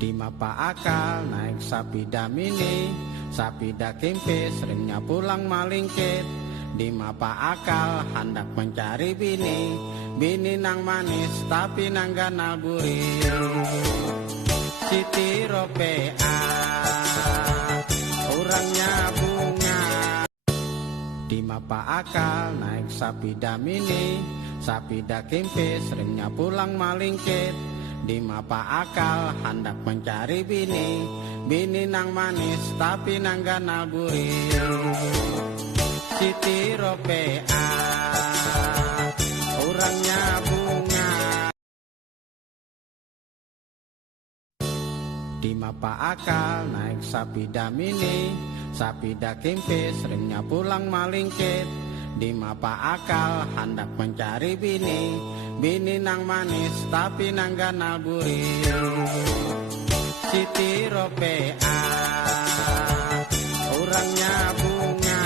Di mapa akal naik sapida mini, sapida kempis remnya pulang malingkit. Di mapa akal hendak mencari bini, bini nang manis tapi nang ganal gurih. Siti Ropea orangnya bunga. Di mapa akal naik sapida mini, sapida kempis remnya pulang malingkit. Di mapa akal hendak mencari bini, bini nang manis tapi nang ganal gurih. Siti Ropea orangnya bunga. Di mapa akal naik sapida mini, sapida kempis remnya pulang malingkit. Di mapa akal hendak mencari bini, bini nang manis tapi nang ganal gurih. Siti Ropea orangnya bunga.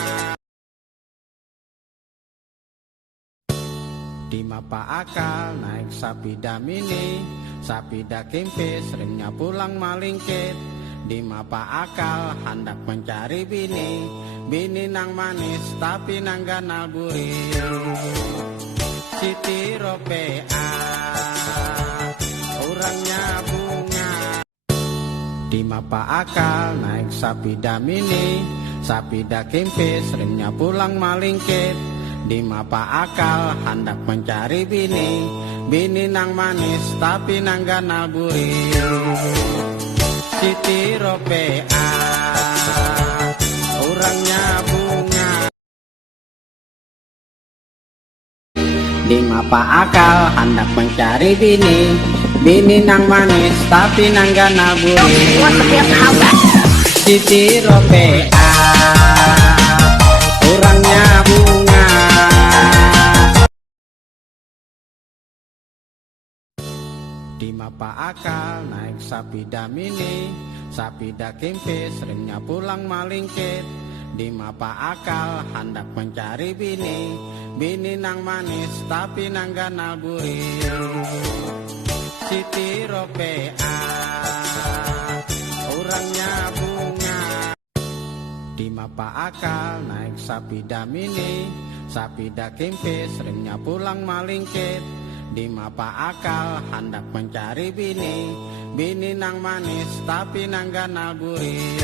Di mapa akal naik sapida mini, sapida kempis remnya pulang malingkit. Di mapa akal hendak mencari bini, bini nang manis tapi nang ganal gurih. Siti Ropea orangnya bunga. Di mapa akal naik sapida mini, sapida kempis remnya pulang malingkit. Di mapa akal hendak mencari bini, bini nang manis tapi nang ganal gurih. Siti Ropea orangnya bunga. Di mapa akal hendak mencari bini, bini nang manis tapi nang ganal gurih. Siti Ropea orangnya bunga. Di mapa akal naik sapida mini, sapida kempis remnya pulang malingkit. Di mapa akal hendak mencari bini, bini nang manis tapi nang ganal gurih. Siti Ropea orangnya bunga. Di mapa akal naik sapida mini, sapida kempis remnya pulang malingkit. Di mapa akal hendak mencari bini, bini nang manis tapi nang ganal gurih.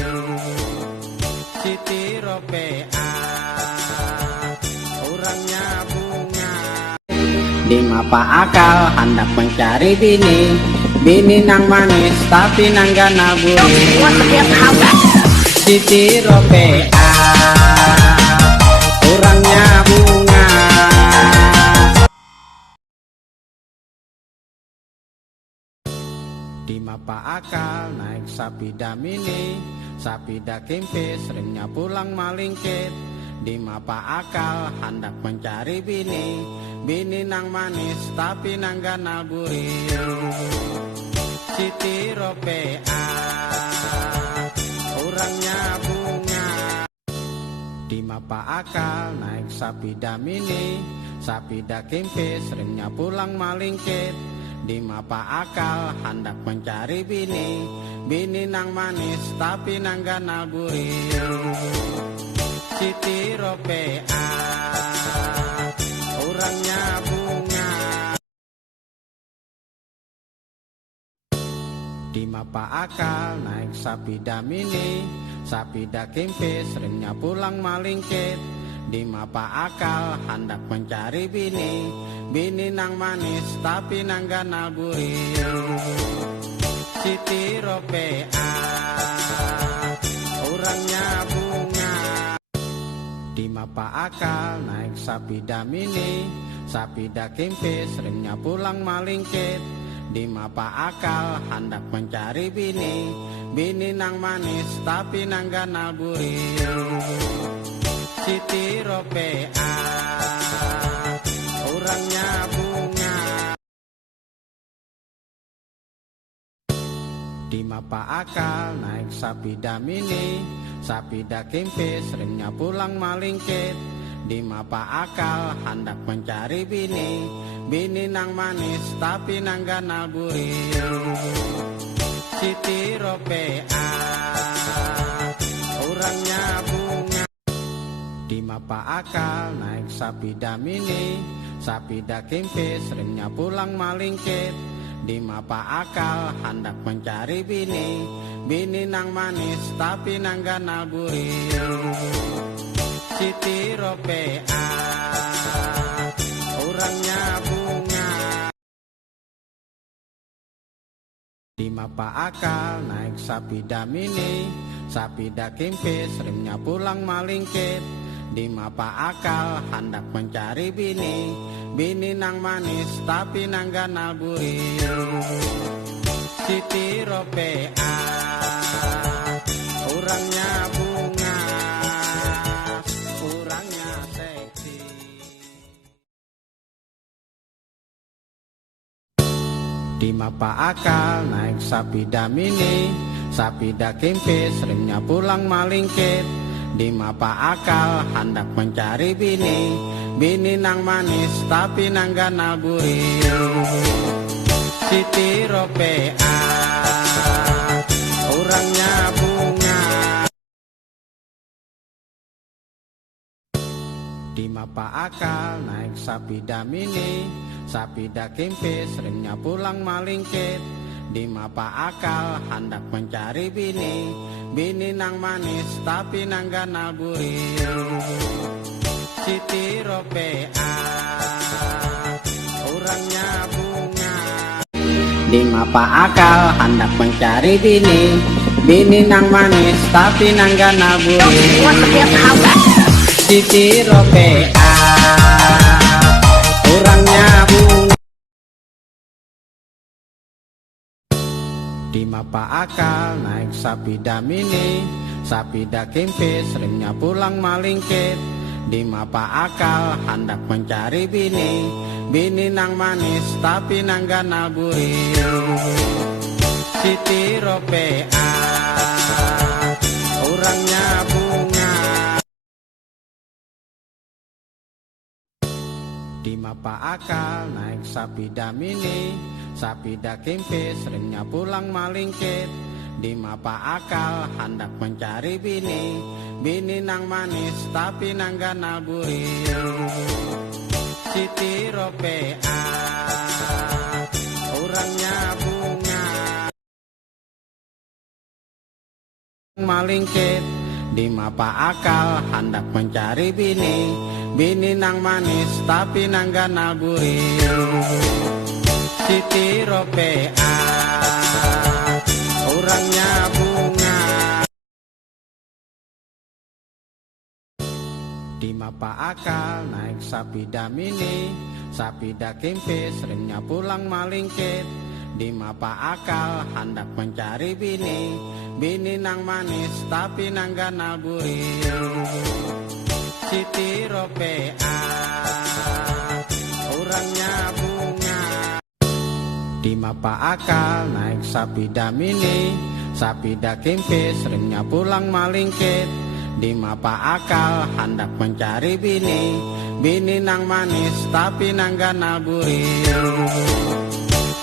Siti Ropea orangnya bunga. Di mapa akal hendak mencari bini, bini nang manis tapi nang ganal gurih. Siti Ropea orangnya bunga. Di mapa akal naik sapida mini, sapida kempis remnya pulang malingkit. Di mapa akal hendak mencari bini, bini nang manis tapi nang ganal gurih. Siti Ropea orangnya bunga. Di mapa akal naik sapida mini, sapida kempis remnya pulang malingkit. Di mapa akal hendak mencari bini, bini nang manis tapi nang ganal gurih. Siti Ropea orangnya bunga. Di mapa akal naik sapida mini, sapida kempis remnya pulang malingkit. Di mapa akal hendak mencari bini, bini nang manis tapi nang ganal gurih. Siti Ropea orangnya bunga. Di mapa akal naik sapida mini, sapida kempis remnya pulang malingkit. Di mapa akal hendak mencari bini, bini nang manis tapi nang ganal gurih. Siti Ropea orangnya bunga. Di mapa akal naik sapida mini, sapida kempis remnya pulang malingkit. Di mapa akal hendak mencari bini, bini nang manis tapi nang ganal gurih. Siti mapa akal naik sapida mini, sapida kempis remnya pulang malingkit. Di mapa akal hendak mencari bini, bini nang manis tapi nang ganal gurih. Siti Ropea orangnya bunga. Di mapa akal naik sapida mini, sapida kempis remnya pulang malingkit. Di mapa akal hendak mencari bini, bini nang manis tapi nang ganal gurih. Siti Ropea orangnya bunga, orangnya seksi. Di mapa akal naik sapida mini, sapida kempis remnya pulang malingkit. Di mapa akal hendak mencari bini, bini nang manis tapi nang ganal gurih. Siti Ropea orangnya bunga. Di mapa akal naik sapida mini, sapida kempis remnya pulang malingkit. Di mapa akal hendak mencari bini, bini nang manis tapi nang ganal gurih. Siti Ropea orangnya bunga. Di mapa akal hendak mencari bini, bini nang manis tapi nang ganal gurih. Siti Ropea orangnya bunga. Di mapa akal naik sapida mini, sapida kempis remnya pulang malingkit. Di mapa akal hendak mencari bini, bini nang manis tapi nang ganal gurih. Siti Ropea orangnya bunga. Di mapa akal naik sapida mini, sapida kempis remnya pulang malingkit. Di mapa akal hendak mencari bini, bini nang manis tapi nang ganal gurih. Siti Ropea orangnya bunga. Malingkit. Di mapa akal hendak mencari bini, bini nang manis tapi nang ganal gurih. Siti Ropea orangnya bunga. Di mapa akal naik sapida mini, sapida kempis remnya pulang malingkit. Di mapa akal hendak mencari bini, bini nang manis tapi nang ganal gurih. Siti Ropea orangnya bunga. Di mapa akal naik sapida mini, sapida kempis remnya pulang malingkit. Di mapa akal hendak mencari bini, bini nang manis tapi nang ganal gurih.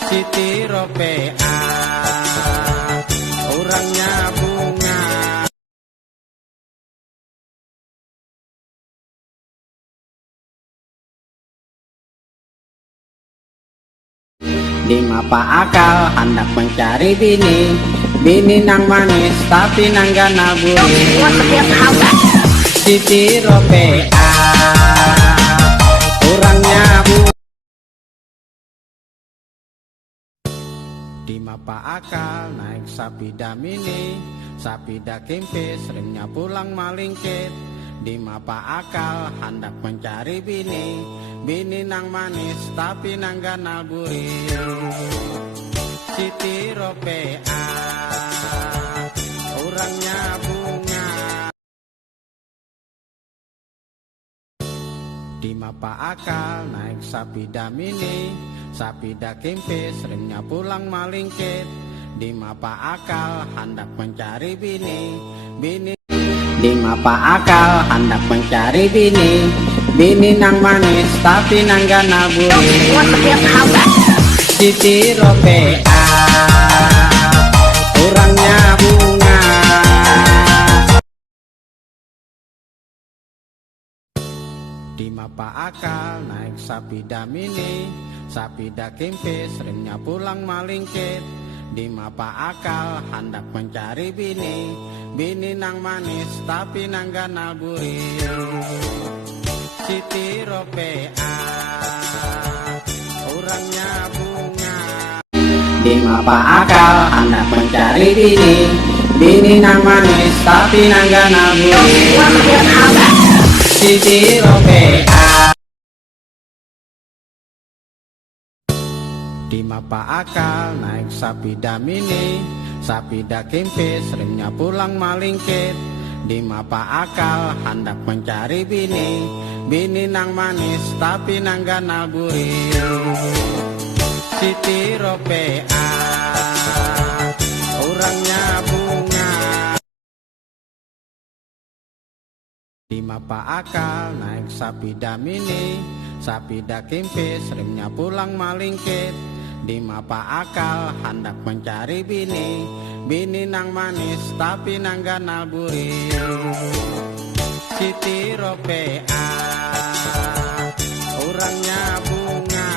Siti Ropea orangnya bunga. Di mapa akal hendak mencari bini, bini nang manis tapi nang ganal gurih. Siti Ropea orangnya bunga. Di mapa akal naik sapida mini, sapida kempis remnya pulang malingkit. Di mapa akal hendak mencari bini, bini nang manis tapi nang ganal gurih. Siti Ropea orangnya bunga. Di mapa akal naik sapida mini, sapida kempis remnya pulang malingkit. Di mapa akal hendak mencari bini, bini. Di mapa akal hendak mencari bini, bini nang manis tapi nang ganal gurih. Siti Ropea orangnya bunga. mapa akal naik sapi damini, sapi dakimpis remnya pulang malingkit. Di mapa akal hendak mencari bini, bini nang manis tapi nang ganal gurih. Siti Ropea orangnya bunga. Di mapa akal hendak mencari bini, bini nang manis tapi nang ganal gurih. Siti Ropea. Di mapa akal naik sapi damini, sapi dakimpis remnya pulang malingkit. Di mapa akal hendak mencari bini, bini nang manis tapi nang ganal gurih. Siti Ropea orangnya bunga. Di mapa akal naik sapi damini, sapi dakimpis remnya pulang malingkit. Di mapa akal hendak mencari bini, bini nang manis tapi nang ganal gurih. Siti Ropea orangnya bunga,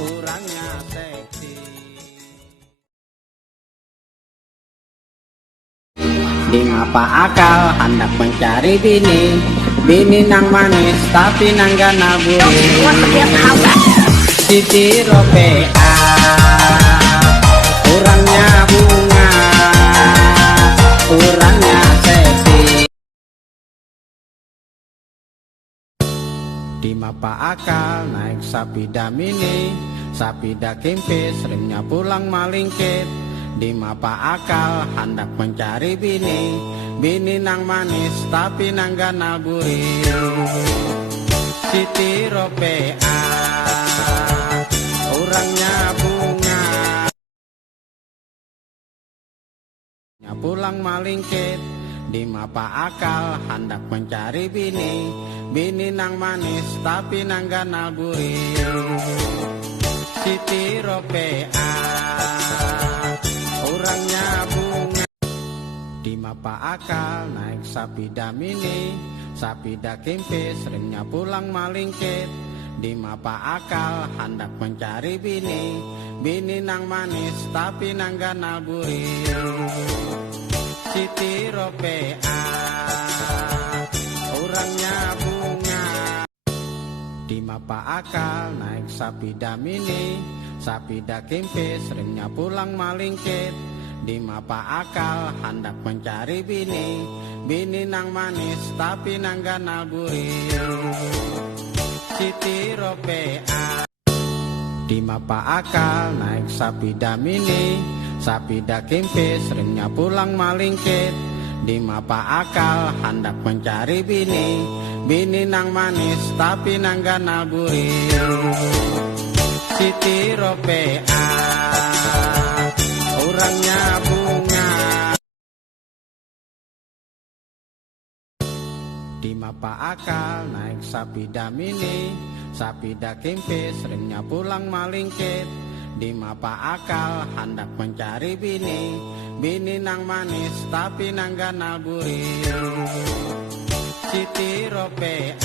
orangnya seksi. Di mapa akal hendak mencari bini, bini nang manis tapi nang ganal gurih. Siti Ropea orangnya bunga, orangnya seksi. Di mapa akal naik sapi damini, sapi dakimpis remnya pulang malingkit. Di mapa akal hendak mencari bini, bini nang manis tapi nang ganal gurih. Siti Ropea orangnya bunga, pulang malingkit. Di mapa akal hendak mencari bini, bini nang manis tapi nang ganal gurih. Siti Ropea orangnya bunga. Di mapa akal naik sapi damini, sapi dakimpis remnya pulang malingkit. Di mapa akal hendak mencari bini, bini nang manis tapi nang ganal gurih. Siti Ropea orangnya bunga. Di mapa akal naik sapi damini, sapi dakimpis remnya pulang malingkit. Di mapa akal hendak mencari bini, bini nang manis tapi nang ganal gurih. Siti Ropea. Di mapa akal naik sapi damini, sapi dakimpis remnya pulang malingkit. Di mapa akal hendak mencari bini, bini nang manis tapi nang ganal gurih. Siti Ropea orangnya bunga. Di mapa akal naik sapi damini, sapi dakimpis remnya pulang malingkit. Di mapa akal hendak mencari bini, bini nang manis tapi nang ganal gurih. Siti Ropea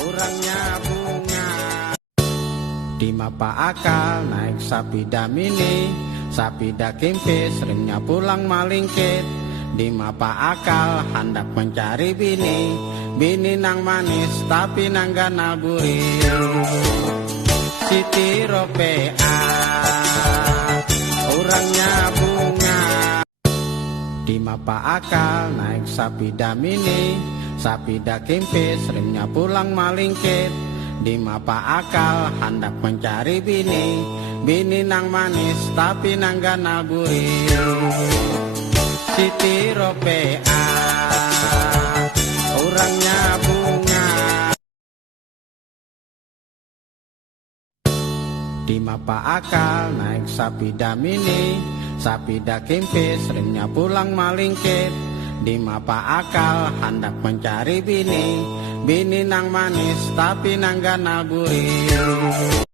orangnya bunga. Di mapa akal naik sapi damini, sapi dakimpis remnya pulang malingkit. Di mapa akal hendak mencari bini, bini nang manis tapi nang ganal gurih. Siti Ropea orangnya bunga. Di mapa akal naik sapi damini, sapi dakimpis remnya pulang malingkit. Di mapa akal hendak mencari bini, bini nang manis tapi nang ganal gurih. Siti Ropea orangnya bunga. Di mapa akal naik sapi damini, sapi dakimpis remnya pulang malingkit. Di mapa akal hendak mencari bini, bini nang manis tapi nang ganal gurih.